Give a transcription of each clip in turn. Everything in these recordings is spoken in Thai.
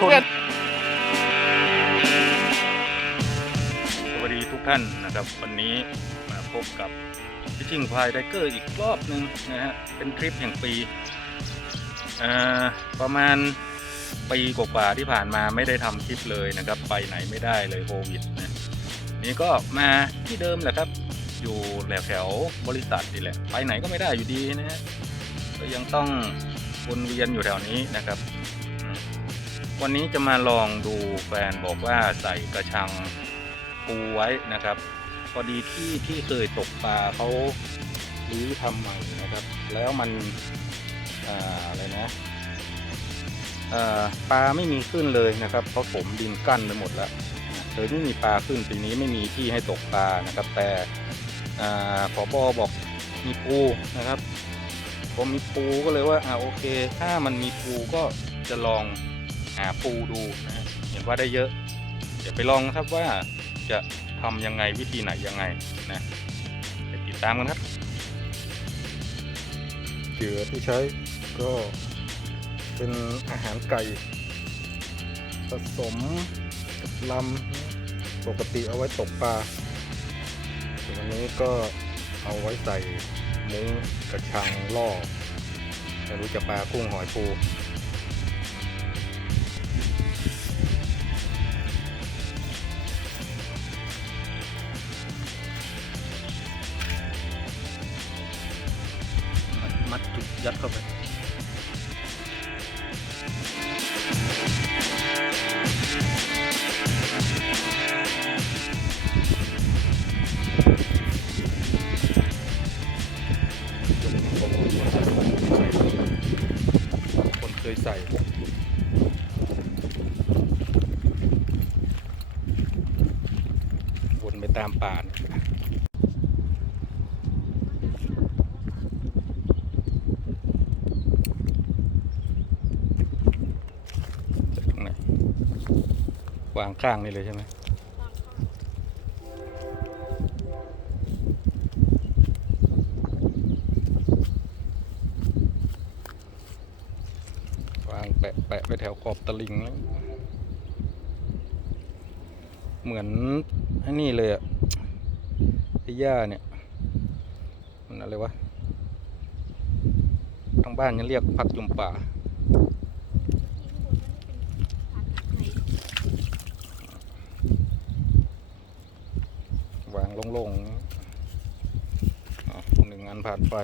ชน สวัสดีทุกท่านนะครับ วันนี้มาพบกับพิชิงพายไดเกอร์อีกรอบหนึ่งนะฮะ เป็นทริปแห่งปีอ่าประมาณปีกว่าๆที่ผ่านมาไม่ได้ทำคลิปเลยนะครับ ไปไหนไม่ได้เลยโควิดนะนี่ก็มาที่เดิมแหละครับ อยู่แถวแถวๆบริษัทนี่แหละ ไปไหนก็ไม่ได้อยู่ดีนะฮะก็ยังต้องวนเวียนอยู่แถวนี้นะครับอืม วันนี้จะมาลองดูแฟนบอกว่าใส่กระชังปูไว้นะครับพอดีที่ที่เคยตกปลาเขารื้อทำใหม่นะครับ แล้วมันอ่าอะไรนะปลาไม่มีขึ้นเลยนะครับ เพราะผมดินกั้นไปหมดแล้วเลยไม่มีปลาขึ้นปีนี้ไม่มีที่ให้ตกปลานะครับ แต่อ่าผอบอบอกมีปูนะครับ ผมมีปูก็เลยว่าอ่าโอเค ถ้ามันมีปูก็จะลอง หาปูดูนะเห็นว่าได้เยอะ เดี๋ยวไปลองครับว่าจะทำยังไงวิธีไหนยังไงนะไปติดตามกันครับเหยื่อที่ใช้ก็เป็นอาหารไก่ ผสมกับลำปกติเอาไว้ตกปลาส่วนอันนี้ก็เอาไว้ใส่มุ้งกระชังล่อไม่รู้จะปลากุ้งหอยปู มัดจุดยัดเข้าไปคนเคยใส่วนไปตามป่านี่ย จากตรงไหน วางข้างนี่เลยใช่ไหมวางแปะแปะไปแถวขอบตะลิงแล้ว เหมือนอ้นี่เลยอะไอ้หญ้าเนี่ย มันอะไรวะ ทางบ้านยังเรียกผักจุ่มป่า วาง โล่งๆหนึ่งอันผ่านไป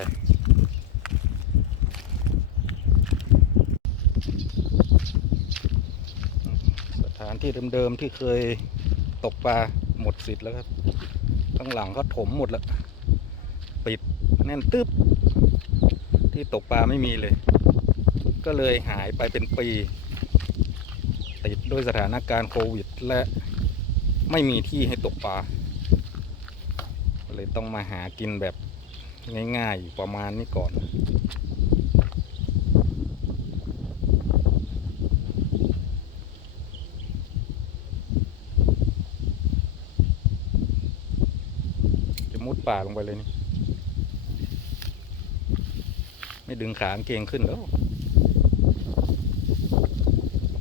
สถานที่เดิมๆที่เคยตกปลาหมดสิทธิ์แล้วครับ ข้างหลังก็ถมหมดแล้ว ปิดแน่นตึ๊บ ที่ตกปลาไม่มีเลย ก็เลยหายไปเป็นปี ติดด้วยสถานการณ์โควิด และไม่มีที่ให้ตกปลา เลยต้องมาหากินแบบง่ายๆประมาณนี้ก่อน จะมุดป่าลงไปเลยนี่ ไม่ดึงขางเกงขึ้นแล้ว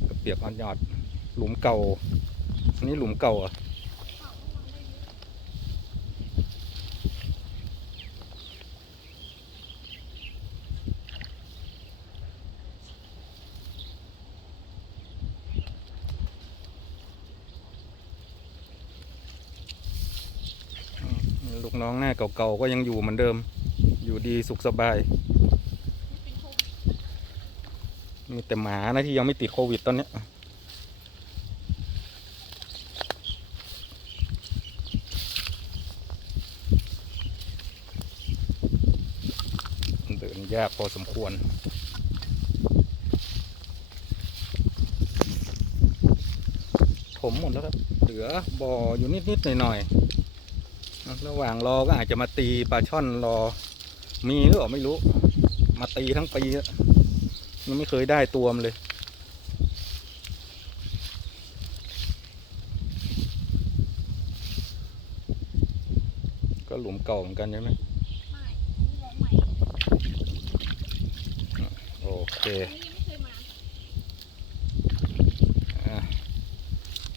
กระเปียกอ่อนยอด หลุมเก่าอันนี้หลุมเก่าอะ ลู กน้องหน้าเก่าๆก็ยังอยู่เหมือนเดิม อยู่ดีสุขสบาย มีแต่หมานะที่ยังไม่ติดโควิดตอนนี้ยเดินยากพอสมควรถมหมดแล้วครับ เหลือบ่ออยู่นิดๆหน่อยๆ ระหว่างรอก็อาจจะมาตีปลาช่อนรอ มีหรือเปล่าไม่รู้ มาตีทั้งปีอะยังไม่เคยได้ตัวมันเลยก็หลุมเก่าเหมือนกันใช่ไหมไม่นี่ลองใหม่โอเค อันนี้ยังไม่เคยมา อะ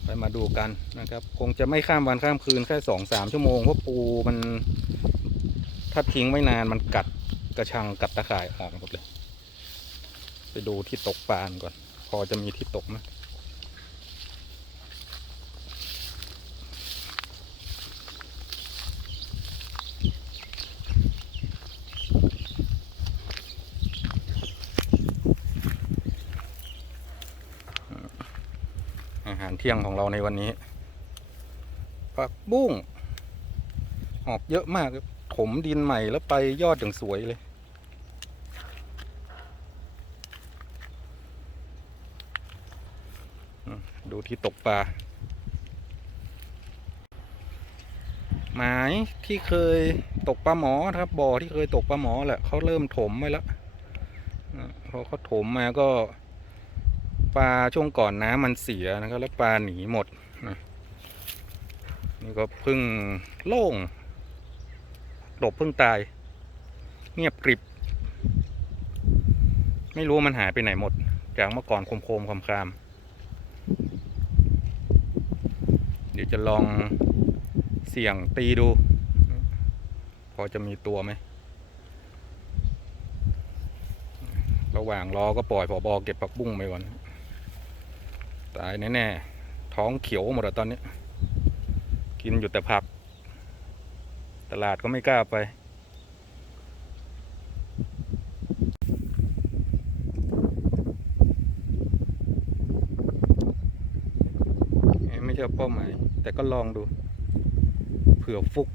ไป มาดูกันนะครับ คงจะไม่ข้ามวันข้ามคืนแค่สองสามชั่วโมงเพราะปูมันถ้าทิ้งไม่นานมันกัดกระชังกัดตะข่ายออกหมดเลย ไปดูที่ตกปลาก่อน พอจะมีที่ตกไหมอาหารเที่ยงของเราในวันนี้ผักบุ้งออกเยอะมากถมดินใหม่แล้วไปยอดอย่างสวยเลย ดูที่ตกปลาหมายที่เคยตกปลาหมอครับบ่อที่เคยตกปลาหมอแหละเขาเริ่มถมไว้แล้วพอเขาถมมาก็ ปลาช่วงก่อนน้ำมันเสียนะครับ แล้วปลาหนีหมดนะนี่ก็พึ่งโล่งหลบพึ่งตาย เงียบกริบ ไม่รู้มันหายไปไหนหมด จากเมื่อก่อนโคมโคมคำคามๆเดี๋ยวจะลองเสี่ยงตีดู พอจะมีตัวไหมระหว่างรอก็ปล่อยผอบอเก็บผักบุ้งไปก่อน ตายแน่ๆท้องเขียวหมดอะตอนนี้ กินอยู่แต่ผัก ตลาดก็ไม่กล้าไปไม่ใช่เป้าหมายแต่ก็ลองดู เผื่อฟุก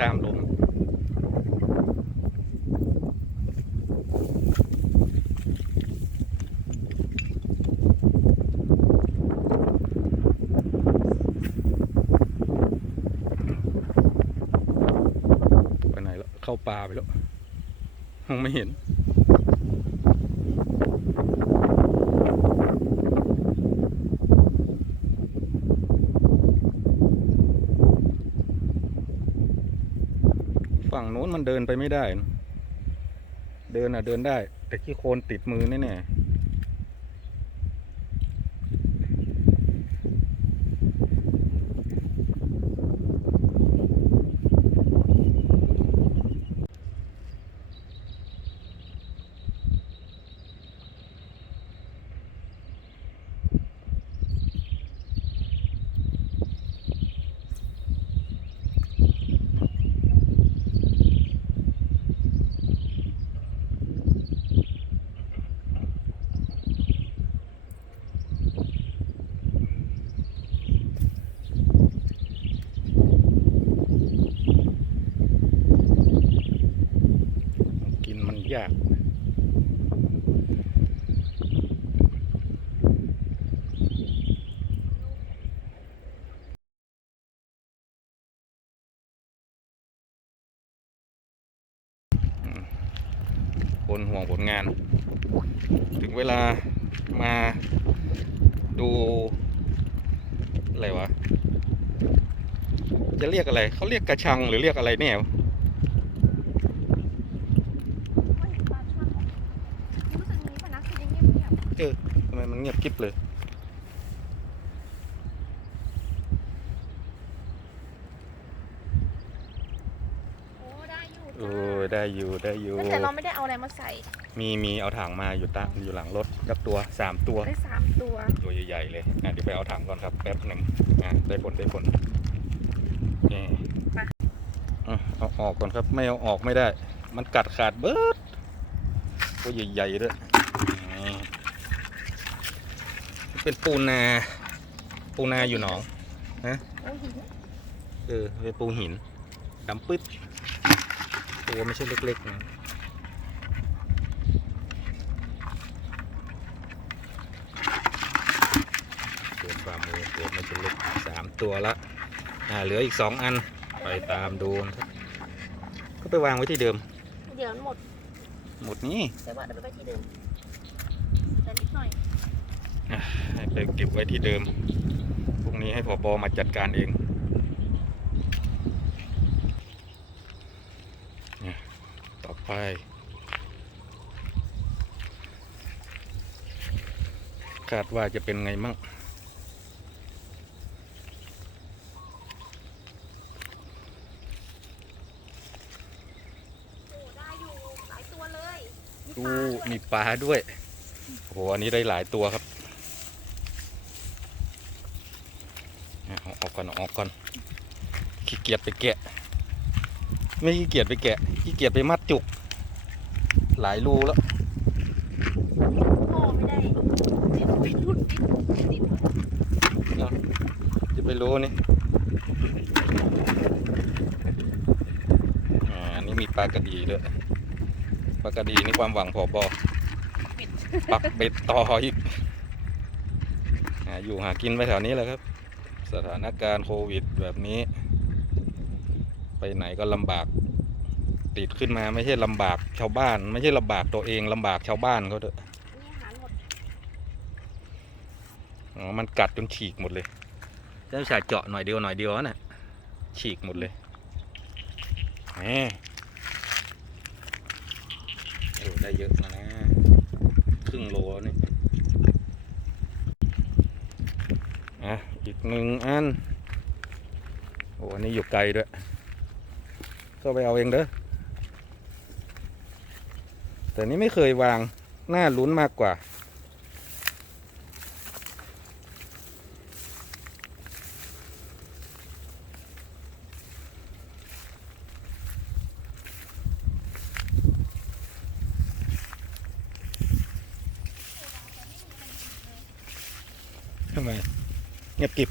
ตามลมไปไหนแล้ว เข้าป่าไปแล้วมองไม่เห็น ฝั่งโน้น มันเดินไปไม่ได้ เดินอะเดินได้ แต่ขี้โคลนติดมือแน่ๆาก คนห่วงผลงาน ถึงเวลามาดู อะไรวะ จะเรียกอะไร เขาเรียกกระชังหรือเรียกอะไรเนี่ย ไม่เห็นปลาช่อนรู้สึกนี้ปะนะคือยังเงียบ เงียบเออทำไมมันเงียบกริบเลย โอ้ได้อยู่เออได้อยู่ได้อยู่ แต่เราไม่ได้เอาอะไรมาใส่มีมีเอาถังมาอยู่ตะอยู่หลังรถกับตัวสามตัว ได้สามตัวตัวใหญ่ๆเลยอะเดี๋ยวไปเอาถังก่อนครับแป๊บหนึ่งอะได้ผลได้ผลนี่อะเอาออกก่อนครับ ไม่เอาออกไม่ได้ มันกัดขาดเบิดตัวใหญ่ๆด้วยนี่ เป็นปูนา ปูนาอยู่หนองโอ้หินเออเป็นปูหินดำปึ๊ดตัวไม่ใช่เล็ก ๆ นะตัวฝ่ามือตัวไม่ใช่เล็กสามตัวละอ่าเหลืออีกสองอันไปตามดูนะครับก็ไปวางไว้ที่เดิม เดี๋ยวมันหมด หมดนี้แต่ว่าเดี๋ยวไปไว้ที่เดิมแต่นิดหน่อย อ่ะให้ไปเก็บไว้ที่เดิม พรุ่งนี้ให้ผอบอมาจัดการเองเนี่ยต่อไป คาดว่าจะเป็นไงมั่งโอ้ได้อยู่หลายตัวเลยดูมีปลาด้วย โอ้โห อันนี้ได้หลายตัวครับ อาเอาออกก่อนเอาออกก่อนขี้เกียจไปแกะ ไม่ขี้เกียจไปแกะขี้เกียจไปมัดจุก หลายรูแล้วพ่อไม่ได้ติดติดรุ่นติดติดจะไปรู้นี่อ่าอันนี้มีปลากระดีด้วยปลากระดีนี่ความหวังผอบอปักเบ็ดต่ออีกอ่าอยู่หากินไปแถวนี้แหละครับ สถานการณ์โควิดแบบนี้ ไปไหนก็ลำบาก ติดขึ้นมาไม่ใช่ลำบากชาวบ้าน ไม่ใช่ลำบากตัวเองลำบากชาวบ้านเขาด้วยอันนี้อาหารหมดอ๋อมันกัดจนฉีกหมดเลยเจ้าชายเจาะหน่อยเดียวหน่อยเดียวน่ะฉีกหมดเลยแหมโอ้ได้เยอะนะนะครึ่งโลนี่อะ อีก หนึ่งอัน โอ้อันนี้อยู่ไกลด้วย ก็ไปเอาเองเด้อ แต่นี้ไม่เคยวาง หน้าลุ้นมากกว่า ทำไม เงียบกริบ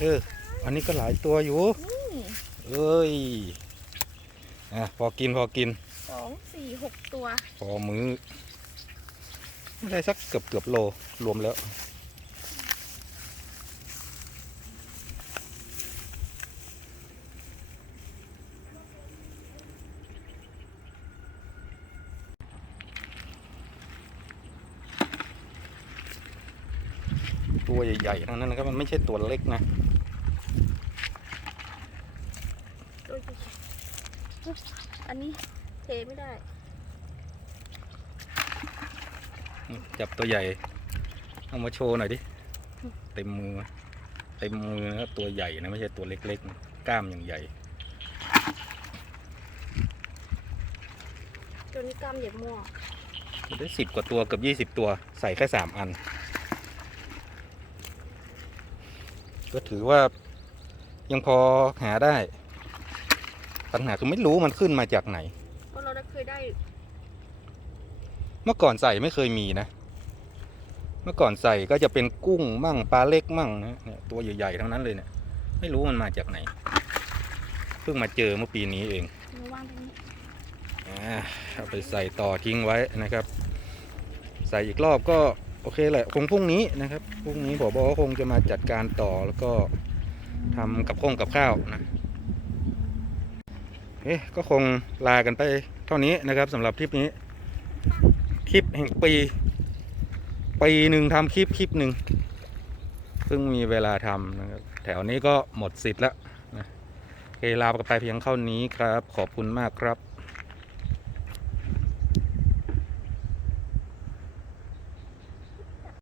เอออันนี้ก็หลายตัวอยู่นี่เอ้ยอะพอกินพอกินสองสี่หกตัว พอมือ้อได้สักเกือบเกือบโลรวมแล้ว ตัวใหญ่ๆทั้งนั้นนะครับมันไม่ใช่ตัวเล็กนะตัวใหญ่อันนี้เทไม่ได้ จับตัวใหญ่ เอามาโชว์หน่อยดิ เต็มมือ เต็มมือนะครับตัวใหญ่นะไม่ใช่ตัวเล็กๆนะกล้ามอย่างใหญ่ ตัวนี้กล้ามใหญ่มั่วได้สิบกว่าตัวเกับยี่สิบ20ตัวใส่แค่สามอัน ก็ถือว่ายังพอหาได้ ปัญหาคือไม่รู้มันขึ้นมาจากไหนเพราะเราได้เคยได้ เมื่อก่อนใส่ไม่เคยมีนะ เมื่อก่อนใส่ก็จะเป็นกุ้งมั่งปลาเล็กมั่งนะเนี่ยตัวใหญ่ๆทั้งนั้นเลยเนี่ยไม่รู้มันมาจากไหน เพิ่งมาเจอเมื่อปีนี้เองเนื้อว่างตรงนี้อ่าเอาไปใส่ต่อทิ้งไว้นะครับ ใส่อีกรอบก็ โอเคแหละคงพรุ่งนี้นะครับพรุ่งนี้ผบก็คงจะมาจัดการต่อแล้วก็ทำกับข้องกับข้าวนะเอ๊ะก็คงลากันไปเท่านี้นะครับสำหรับทริปนี้ คลิปแห่งปี ปีหนึ่งทำคลิปคลิปหนึ่งเพิ่งมีเวลาทำนะครับแถวนี้ก็หมดสิทธิ์แล้วนะเคลาไปเพียงเท่านี้ครับ ขอบคุณมากครับ